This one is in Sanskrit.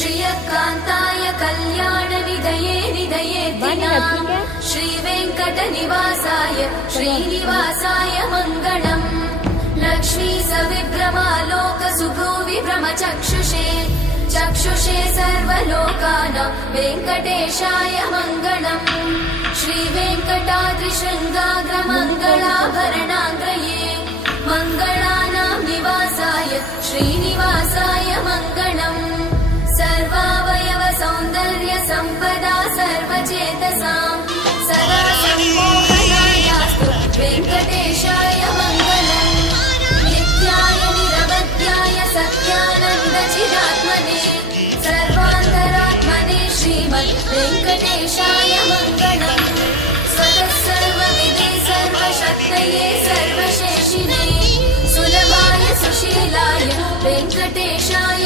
श्रियकान्ताय कल्याणनिधये निधयेऽर्तिनाम् श्रीवेङ्कटनिवासाय श्रीनिवासाय मङ्गलम् लक्ष्मी सविभ्रमालोकसुभ्रूविभ्रमचक्षुषे चक्षुषे सर्वलोकानां वेङ्कटेशाय मङ्गलम् श्रीवेङ्कटाद्रिशृङ्गाग्रमङ्गलाभरणाङ्गये मङ्गलानां निवासाय श्रीनिवासाय मङ्गलम् सर्वावयव सौन्दर्य सम्पदा सर्वचेतसां सदा सम्मोहनायास्तु वेङ्कटेशाय मङ्गलम् नित्याय निरवध्याय सत्यानन्दचिदात्मने सर्वान्तरात्मने श्रीमद् वेङ्कटेशाय मङ्गलम् स्वतः सर्वविदे सर्वशक्तये सर्वशेषिणे सुलभाय सुशीलाय वेङ्कटेशाय